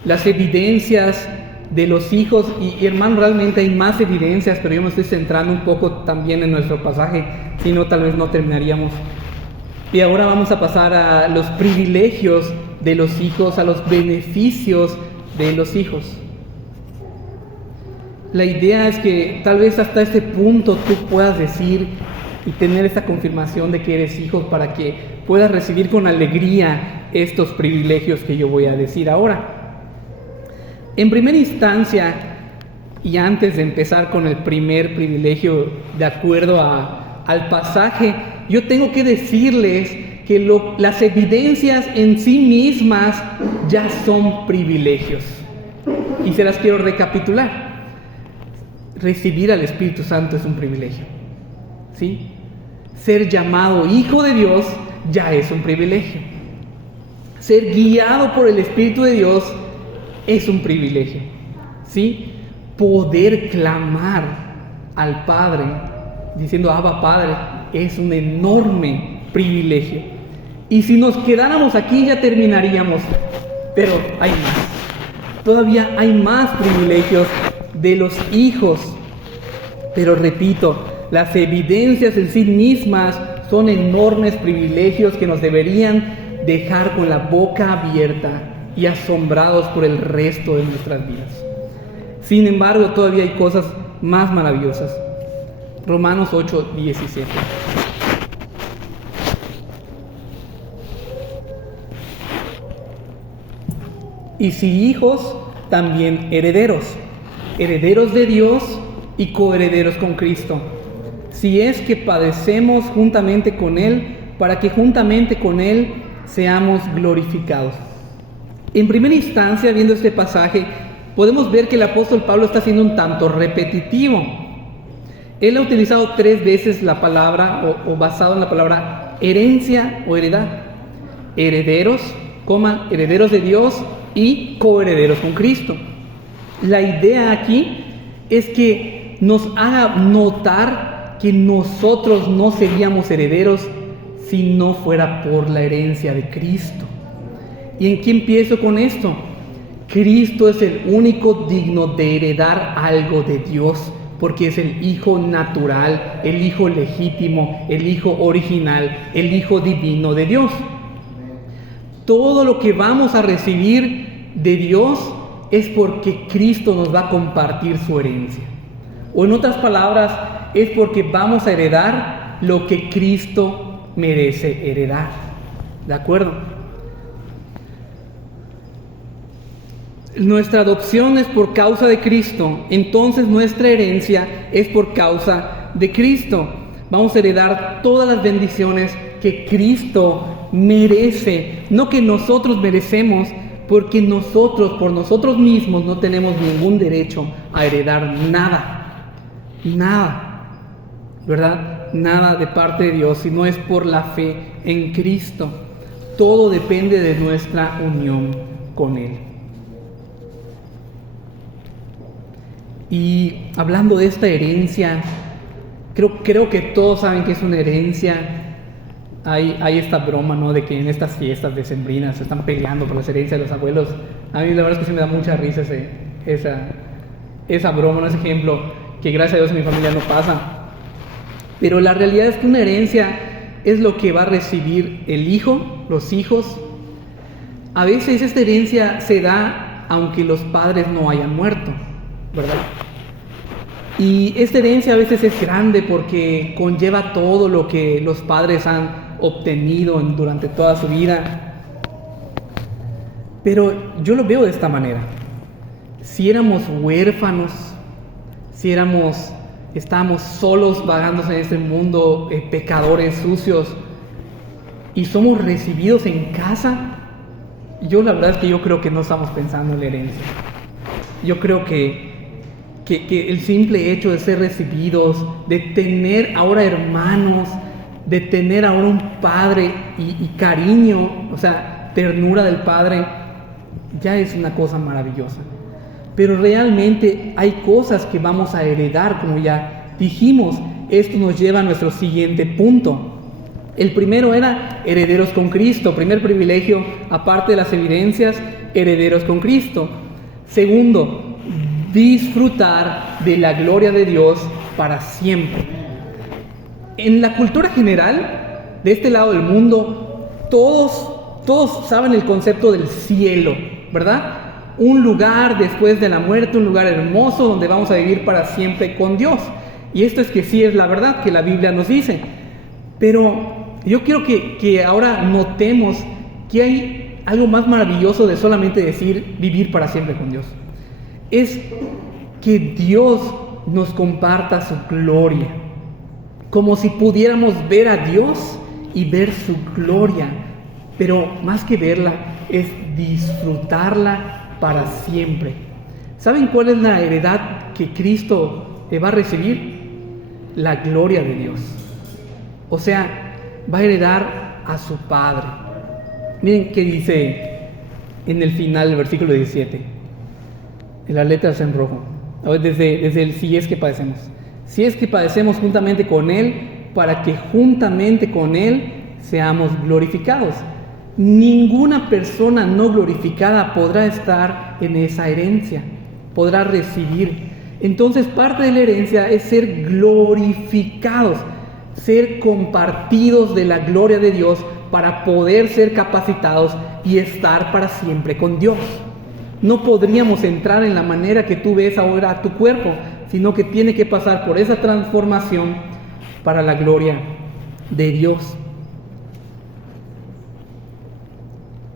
las evidencias de los hijos, y hermano, realmente hay más evidencias, pero yo me estoy centrando un poco también en nuestro pasaje, si no tal vez no terminaríamos. Y ahora vamos a pasar a los privilegios de los hijos, a los beneficios de los hijos. La idea es que tal vez hasta este punto tú puedas decir y tener esta confirmación de que eres hijo, para que puedas recibir con alegría estos privilegios que yo voy a decir ahora. En primera instancia, y antes de empezar con el primer privilegio de acuerdo al pasaje, yo tengo que decirles que las evidencias en sí mismas ya son privilegios. Y se las quiero recapitular. Recibir al Espíritu Santo es un privilegio, ¿sí? Ser llamado hijo de Dios ya es un privilegio. Ser guiado por el Espíritu de Dios es un privilegio, ¿sí? Poder clamar al Padre diciendo Abba Padre es un enorme privilegio. Y si nos quedáramos aquí ya terminaríamos, pero hay más. Todavía hay más privilegios de los hijos. Pero repito, las evidencias en sí mismas son enormes privilegios que nos deberían dejar con la boca abierta y asombrados por el resto de nuestras vidas. Sin embargo, todavía hay cosas más maravillosas. Romanos 8:17. Y si hijos, también herederos, herederos de Dios y coherederos con Cristo, si es que padecemos juntamente con Él, para que juntamente con Él seamos glorificados. En primera instancia, viendo este pasaje, podemos ver que el apóstol Pablo está siendo un tanto repetitivo. Él ha utilizado 3 veces la palabra, o basado en la palabra herencia o heredad. Herederos, herederos de Dios y coherederos con Cristo. La idea aquí es que nos haga notar que nosotros no seríamos herederos si no fuera por la herencia de Cristo. ¿Y en qué empiezo con esto? Cristo es el único digno de heredar algo de Dios, porque es el Hijo natural, el Hijo legítimo, el Hijo original, el Hijo divino de Dios. Todo lo que vamos a recibir de Dios es porque Cristo nos va a compartir su herencia. O en otras palabras, es porque vamos a heredar lo que Cristo merece heredar. ¿De acuerdo? Nuestra adopción es por causa de Cristo, entonces nuestra herencia es por causa de Cristo. Vamos a heredar todas las bendiciones que Cristo merece, no que nosotros merecemos, Porque nosotros, por nosotros mismos, no tenemos ningún derecho a heredar nada. Nada. ¿Verdad? Nada de parte de Dios, si no es por la fe en Cristo. Todo depende de nuestra unión con Él. Y hablando de esta herencia, creo que todos saben que es una herencia. Hay esta broma, ¿no? De que en estas fiestas decembrinas se están peleando por las herencias de los abuelos. A mí la verdad es que sí me da mucha risa esa broma, ¿no? Ese ejemplo que gracias a Dios en mi familia no pasa. Pero la realidad es que una herencia es lo que va a recibir el hijo, los hijos. A veces esta herencia se da aunque los padres no hayan muerto, ¿verdad? Y esta herencia a veces es grande porque conlleva todo lo que los padres han obtenido durante toda su vida. Pero yo lo veo de esta manera. Si éramos huérfanos, si estábamos solos vagándose en este mundo, pecadores sucios, y somos recibidos en casa, la verdad es que yo creo que no estamos pensando en la herencia. Yo creo que el simple hecho de ser recibidos, de tener ahora hermanos, de tener ahora un padre y cariño, o sea, ternura del padre, ya es una cosa maravillosa. Pero realmente hay cosas que vamos a heredar, como ya dijimos. Esto nos lleva a nuestro siguiente punto. El primero era herederos con Cristo. Primer privilegio, aparte de las evidencias, herederos con Cristo. Segundo, disfrutar de la gloria de Dios para siempre. En la cultura general, de este lado del mundo, todos saben el concepto del cielo, ¿verdad? Un lugar después de la muerte, un lugar hermoso donde vamos a vivir para siempre con Dios. Y esto es que sí es la verdad que la Biblia nos dice. Pero yo quiero que ahora notemos que hay algo más maravilloso de solamente decir vivir para siempre con Dios. Es que Dios nos comparta su gloria, como si pudiéramos ver a Dios y ver su gloria, pero más que verla, es disfrutarla para siempre. ¿Saben cuál es la heredad que Cristo va a recibir? La gloria de Dios. O sea, va a heredar a su Padre. Miren qué dice en el final del versículo 17. En las letras en rojo. A ver, desde el si es que padecemos. Si es que padecemos juntamente con Él, para que juntamente con Él seamos glorificados. Ninguna persona no glorificada podrá estar en esa herencia, podrá recibir. Entonces, parte de la herencia es ser glorificados, ser compartidos de la gloria de Dios para poder ser capacitados y estar para siempre con Dios. No podríamos entrar en la manera que tú ves ahora a tu cuerpo, sino que tiene que pasar por esa transformación para la gloria de Dios.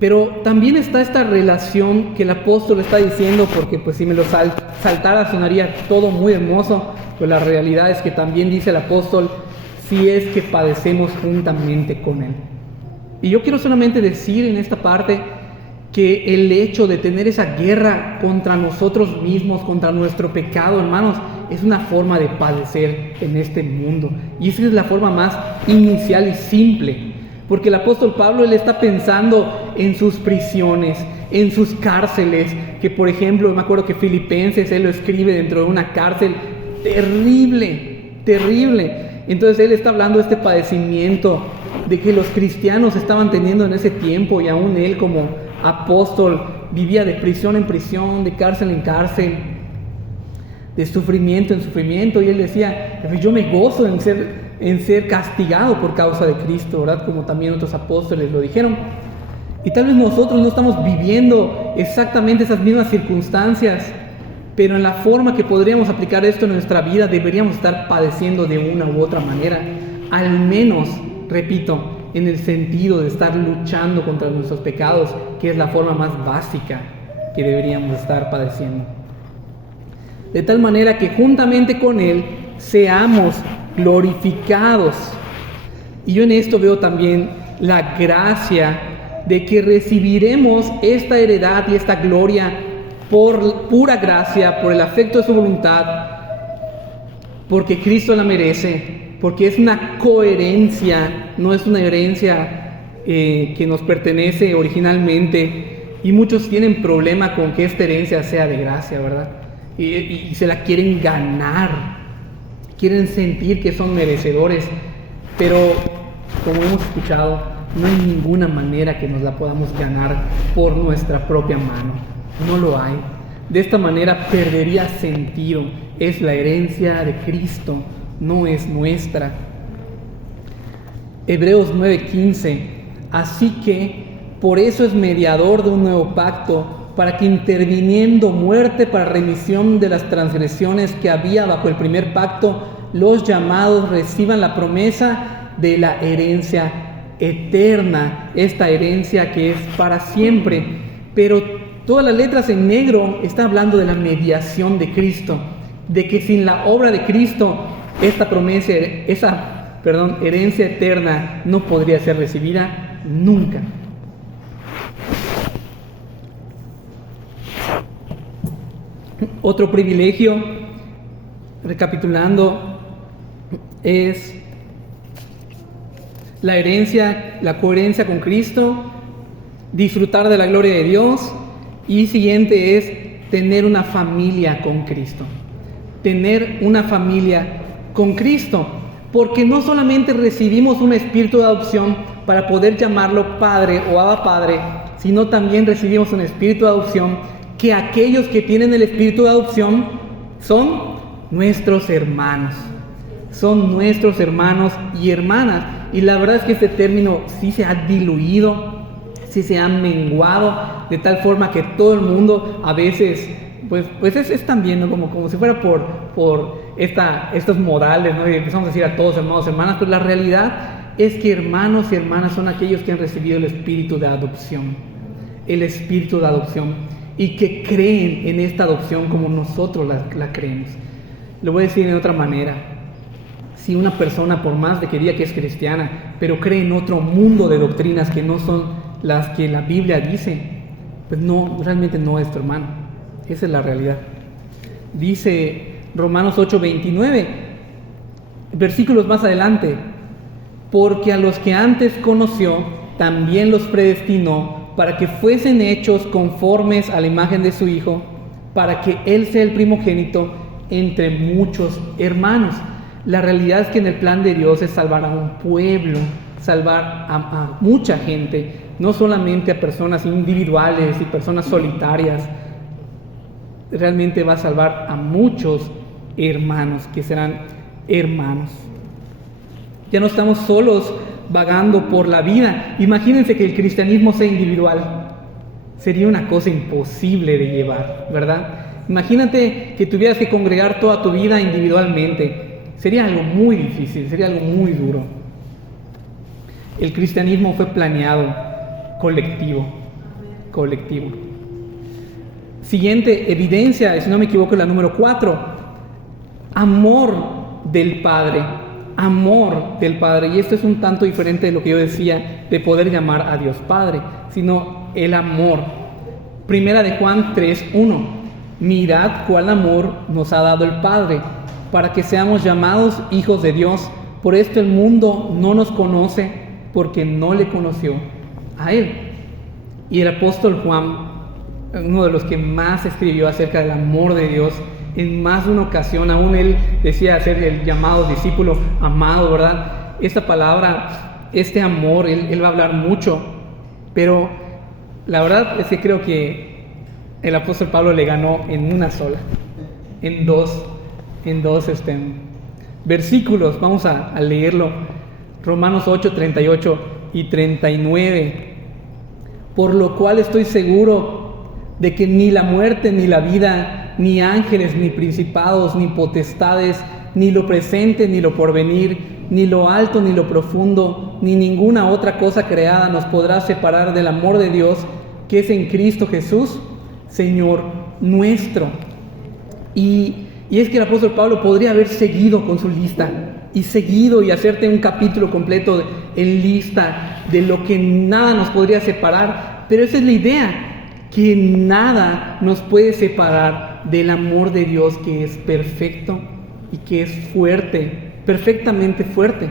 Pero también está esta relación que el apóstol está diciendo, porque pues si me lo saltara sonaría todo muy hermoso, pero la realidad es que también dice el apóstol, si es que padecemos juntamente con Él. Y yo quiero solamente decir en esta parte que el hecho de tener esa guerra contra nosotros mismos, contra nuestro pecado, hermanos, es una forma de padecer en este mundo. Y esa es la forma más inicial y simple. Porque el apóstol Pablo, él está pensando en sus prisiones, en sus cárceles, que por ejemplo, me acuerdo que Filipenses, él lo escribe dentro de una cárcel terrible, terrible. Entonces él está hablando de este padecimiento, de que los cristianos estaban teniendo en ese tiempo, y aún él como apóstol vivía de prisión en prisión, de cárcel en cárcel, de sufrimiento en sufrimiento, y él decía, yo me gozo en ser castigado por causa de Cristo, ¿verdad? Como también otros apóstoles lo dijeron. Y tal vez nosotros no estamos viviendo exactamente esas mismas circunstancias, pero en la forma que podríamos aplicar esto en nuestra vida, deberíamos estar padeciendo de una u otra manera, al menos, repito, en el sentido de estar luchando contra nuestros pecados, que es la forma más básica que deberíamos estar padeciendo. De tal manera que juntamente con Él seamos glorificados. Y yo en esto veo también la gracia de que recibiremos esta heredad y esta gloria por pura gracia, por el afecto de su voluntad, porque Cristo la merece, porque es una coherencia, no es una herencia que nos pertenece originalmente, y muchos tienen problema con que esta herencia sea de gracia, ¿verdad? Y se la quieren ganar, quieren sentir que son merecedores, pero como hemos escuchado, no hay ninguna manera que nos la podamos ganar por nuestra propia mano, no lo hay. De esta manera perdería sentido, es la herencia de Cristo, no es nuestra. Hebreos 9:15. Así que, por eso es mediador de un nuevo pacto, para que interviniendo muerte para remisión de las transgresiones que había bajo el primer pacto, los llamados reciban la promesa de la herencia eterna, esta herencia que es para siempre. Pero todas las letras en negro está hablando de la mediación de Cristo, de que sin la obra de Cristo, esta promesa, herencia eterna no podría ser recibida nunca. Otro privilegio, recapitulando, es la herencia, la coherencia con Cristo, disfrutar de la gloria de Dios, y siguiente es tener una familia con Cristo. Tener una familia con Cristo, porque no solamente recibimos un espíritu de adopción para poder llamarlo Padre o Abba Padre, sino también recibimos un espíritu de adopción, que aquellos que tienen el espíritu de adopción son nuestros hermanos. Son nuestros hermanos y hermanas. Y la verdad es que este término sí se ha diluido, sí se ha menguado, de tal forma que todo el mundo a veces, pues es también, ¿no? como si fuera por estos modales, ¿no? Y empezamos a decir a todos hermanos, hermanas, pero la realidad es que hermanos y hermanas son aquellos que han recibido el espíritu de adopción. El espíritu de adopción. Y que creen en esta adopción como nosotros la creemos. Lo voy a decir de otra manera. Si una persona, por más de que diga que es cristiana, pero cree en otro mundo de doctrinas que no son las que la Biblia dice, pues no, realmente no es tu hermano. Esa es la realidad. Dice Romanos 8:29, versículos más adelante: porque a los que antes conoció, también los predestinó para que fuesen hechos conformes a la imagen de su Hijo, para que Él sea el primogénito entre muchos hermanos. La realidad es que en el plan de Dios es salvar a un pueblo, salvar a mucha gente, no solamente a personas individuales y personas solitarias. Realmente va a salvar a muchos hermanos que serán hermanos. Ya no estamos solos vagando por la vida. Imagínense que el cristianismo sea individual. Sería una cosa imposible de llevar, ¿verdad? Imagínate que tuvieras que congregar toda tu vida individualmente. Sería algo muy difícil, sería algo muy duro. El cristianismo fue planeado colectivo. Siguiente evidencia, si no me equivoco, es la número 4. Amor del Padre. Amor del Padre. Y esto es un tanto diferente de lo que yo decía de poder llamar a Dios Padre, sino el amor. Primera de Juan 3:1. Mirad cuál amor nos ha dado el Padre, para que seamos llamados hijos de Dios. Por esto el mundo no nos conoce, porque no le conoció a Él. Y el apóstol Juan, uno de los que más escribió acerca del amor de Dios, en más de una ocasión, aún él decía ser el llamado discípulo amado, ¿verdad? Esta palabra, este amor, él va a hablar mucho, pero la verdad es que creo que el apóstol Pablo le ganó en una sola, en dos versículos. Vamos a leerlo. Romanos 8, 38 y 39. Por lo cual estoy seguro de que ni la muerte, ni la vida, ni ángeles, ni principados, ni potestades, ni lo presente, ni lo porvenir, ni lo alto, ni lo profundo, ni ninguna otra cosa creada nos podrá separar del amor de Dios que es en Cristo Jesús, Señor nuestro. Y es que el apóstol Pablo podría haber seguido con su lista, y hacerte un capítulo completo en lista de lo que nada nos podría separar, pero esa es la idea, que nada nos puede separar del amor de Dios, que es perfecto y que es fuerte, perfectamente fuerte.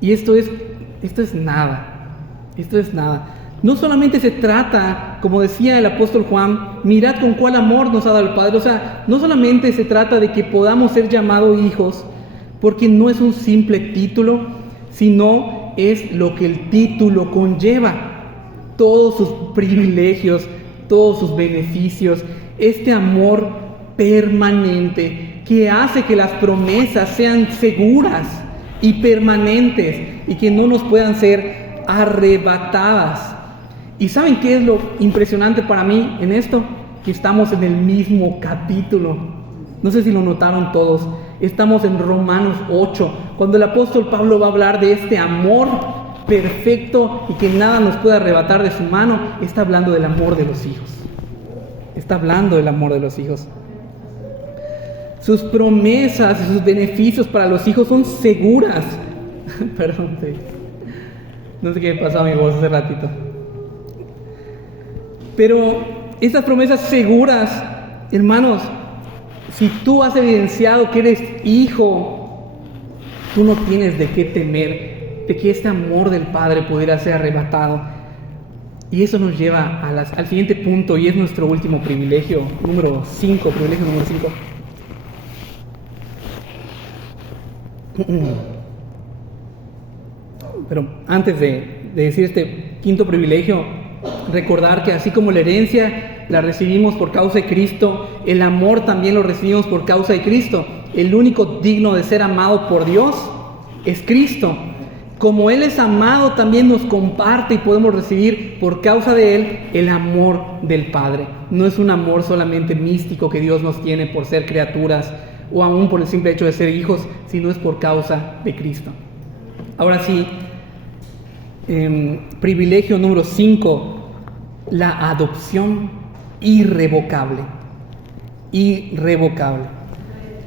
Y esto es nada. No solamente se trata, como decía el apóstol Juan, mirad con cuál amor nos ha dado el Padre. O sea, no solamente se trata de que podamos ser llamados hijos, porque no es un simple título, sino es lo que el título conlleva. Todos sus privilegios, todos sus beneficios, este amor permanente que hace que las promesas sean seguras y permanentes y que no nos puedan ser arrebatadas. ¿Y saben qué es lo impresionante para mí en esto? Que estamos en el mismo capítulo. No sé si lo notaron todos. Estamos en Romanos 8, cuando el apóstol Pablo va a hablar de este amor perfecto y que nada nos puede arrebatar de su mano. Está hablando del amor de los hijos. Sus promesas y sus beneficios para los hijos son seguras. Perdón, no sé qué pasó a mi voz hace ratito. Pero estas promesas seguras, hermanos, si tú has evidenciado que eres hijo, tú no tienes de qué temer de que este amor del Padre pudiera ser arrebatado. Y eso nos lleva al siguiente punto, y es nuestro último privilegio número 5. Pero antes de decir este quinto privilegio, recordar que así como la herencia la recibimos por causa de Cristo, el amor también lo recibimos por causa de Cristo. El único digno de ser amado por Dios es Cristo. Como Él es amado, también nos comparte y podemos recibir por causa de Él el amor del Padre. No es un amor solamente místico que Dios nos tiene por ser criaturas o aún por el simple hecho de ser hijos, sino es por causa de Cristo. Ahora sí, privilegio número 5, la adopción irrevocable.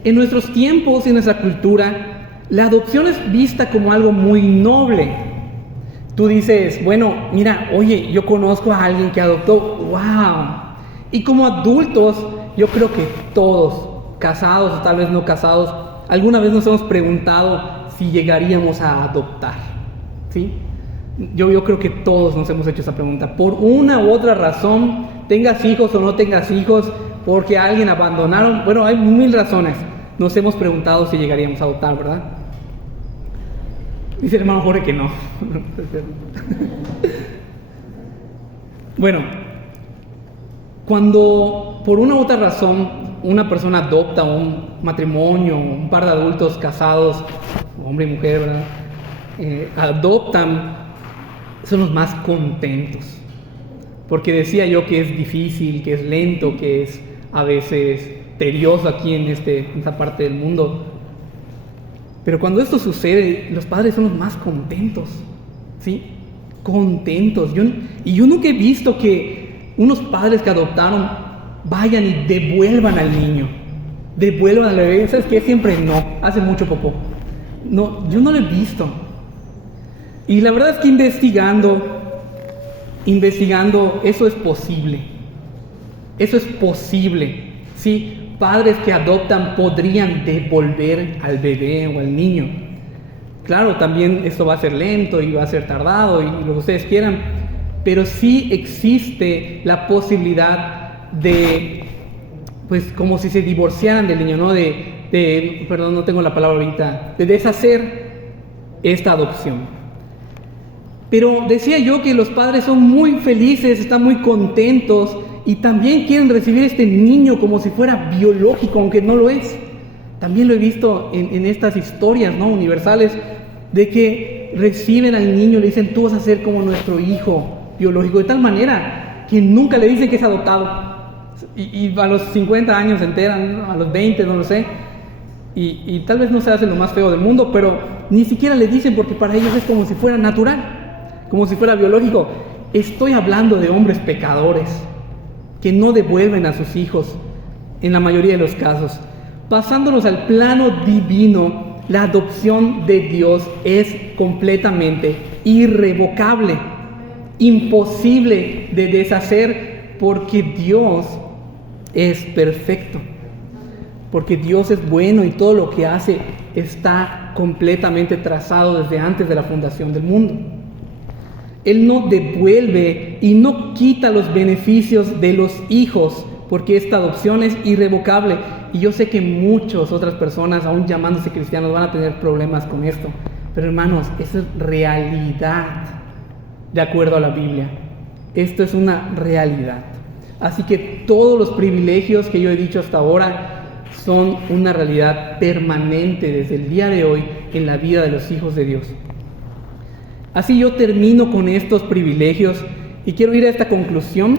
En nuestros tiempos y en nuestra cultura, la adopción es vista como algo muy noble. Tú dices, bueno, mira, oye, yo conozco a alguien que adoptó, wow. Y como adultos, yo creo que todos, casados o tal vez no casados, alguna vez nos hemos preguntado si llegaríamos a adoptar, ¿sí? Yo creo que todos nos hemos hecho esa pregunta. Por una u otra razón, tengas hijos o no tengas hijos, porque a alguien abandonaron, bueno, hay 1000 razones. Nos hemos preguntado si llegaríamos a adoptar, ¿verdad? Dice el hermano Jorge que no. Bueno, cuando por una u otra razón una persona adopta un matrimonio, un par de adultos casados, hombre y mujer, ¿verdad? Adoptan, son los más contentos. Porque decía yo que es difícil, que es lento, que es a veces tedioso aquí en esta parte del mundo. Pero cuando esto sucede, los padres son los más contentos, ¿sí? Contentos. Yo nunca he visto que unos padres que adoptaron vayan y devuelvan al niño, devuelvan al bebé. ¿Sabes qué? Siempre no, hace mucho popó. No, yo no lo he visto. Y la verdad es que investigando, eso es posible. Eso es posible, ¿sí? Padres que adoptan podrían devolver al bebé o al niño. Claro, también esto va a ser lento y va a ser tardado y lo que ustedes quieran, pero sí existe la posibilidad de, pues como si se divorciaran del niño, ¿no? Perdón, no tengo la palabra ahorita, de deshacer esta adopción. Pero decía yo que los padres son muy felices, están muy contentos y también quieren recibir este niño como si fuera biológico, aunque no lo es. También lo he visto en estas historias, ¿no? Universales, de que reciben al niño y le dicen, tú vas a ser como nuestro hijo biológico, de tal manera que nunca le dicen que es adoptado. Y a los 50 años se enteran, ¿no? A los 20, no lo sé. Y tal vez no se hace lo más feo del mundo, pero ni siquiera le dicen porque para ellos es como si fuera natural, como si fuera biológico. Estoy hablando de hombres pecadores que no devuelven a sus hijos en la mayoría de los casos. Pasándonos al plano divino, La adopción de Dios es completamente irrevocable, imposible de deshacer, porque Dios es perfecto, porque Dios es bueno y todo lo que hace está completamente trazado desde antes de la fundación del mundo. Él no devuelve y no quita los beneficios de los hijos, porque esta adopción es irrevocable. Y yo sé que muchas otras personas, aún llamándose cristianos, van a tener problemas con esto. Pero hermanos, eso es realidad de acuerdo a la Biblia. Esto es una realidad. Así que todos los privilegios que yo he dicho hasta ahora son una realidad permanente desde el día de hoy en la vida de los hijos de Dios. Así yo termino con estos privilegios y quiero ir a esta conclusión,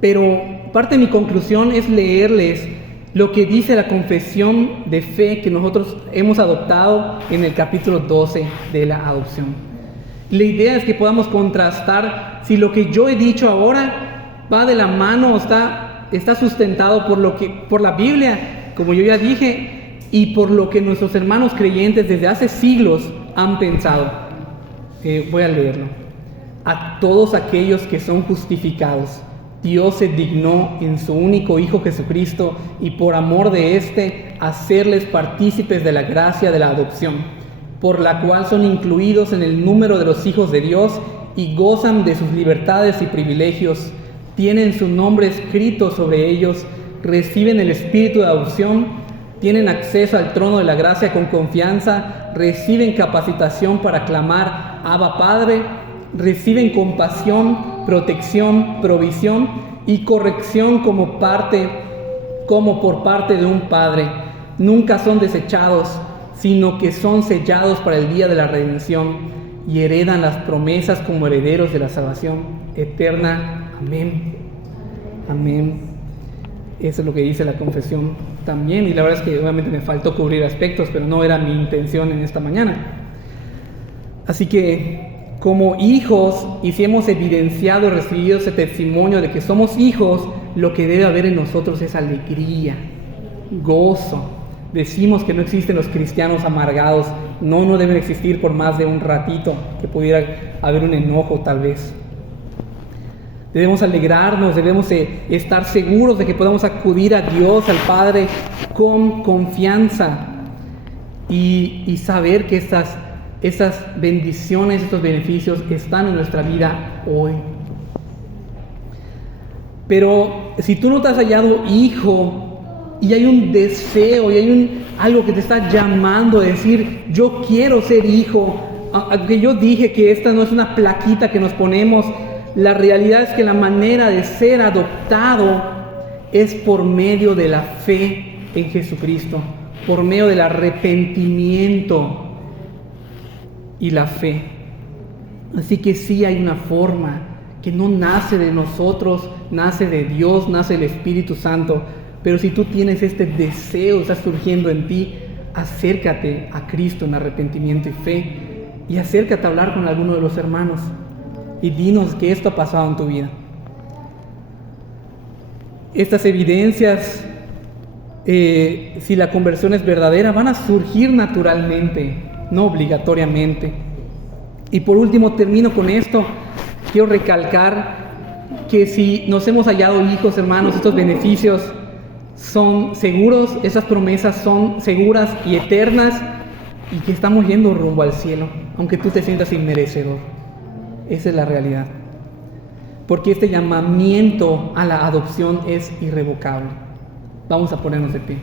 pero parte de mi conclusión es leerles lo que dice la confesión de fe que nosotros hemos adoptado en el capítulo 12 de la adopción. La idea es que podamos contrastar si lo que yo he dicho ahora va de la mano o está sustentado por la Biblia, como yo ya dije, y por lo que nuestros hermanos creyentes desde hace siglos han pensado. Voy a leerlo. A todos aquellos que son justificados, Dios se dignó en su único Hijo Jesucristo y por amor de éste hacerles partícipes de la gracia de la adopción, por la cual son incluidos en el número de los hijos de Dios y gozan de sus libertades y privilegios, tienen su nombre escrito sobre ellos, reciben el espíritu de adopción, tienen acceso al trono de la gracia con confianza, reciben capacitación para clamar Abba Padre, reciben compasión, protección, provisión y corrección como por parte de un padre. Nunca son desechados, sino que son sellados para el día de la redención y heredan las promesas como herederos de la salvación eterna. Amén. Amén. Eso es lo que dice la confesión también, y la verdad es que obviamente me faltó cubrir aspectos, pero no era mi intención en esta mañana. Así que como hijos, y si hemos evidenciado y recibido ese testimonio de que somos hijos, lo que debe haber en nosotros es alegría, gozo. Decimos que no existen los cristianos amargados. No deben existir por más de un ratito, que pudiera haber un enojo tal vez. Debemos alegrarnos, debemos estar seguros de que podamos acudir a Dios, al Padre, con confianza y saber que esas bendiciones, estos beneficios están en nuestra vida hoy. Pero si tú no te has hallado hijo y hay un deseo y hay algo que te está llamando a decir, yo quiero ser hijo, aunque yo dije que esta no es una plaquita que nos ponemos, la realidad es que la manera de ser adoptado es por medio de la fe en Jesucristo, por medio del arrepentimiento y la fe. Así que sí hay una forma que no nace de nosotros, nace de Dios, nace del Espíritu Santo. Pero si tú tienes este deseo, está surgiendo en ti, acércate a Cristo en arrepentimiento y fe y acércate a hablar con alguno de los hermanos y dinos que esto ha pasado en tu vida. Estas evidencias, si la conversión es verdadera, van a surgir naturalmente, no obligatoriamente. Y por último, termino con esto. Quiero recalcar que si nos hemos hallado hijos, hermanos, estos beneficios son seguros, esas promesas son seguras y eternas, y que estamos yendo rumbo al cielo, aunque tú te sientas inmerecedor. Esa es la realidad. Porque este llamamiento a la adopción es irrevocable. Vamos a ponernos de pie.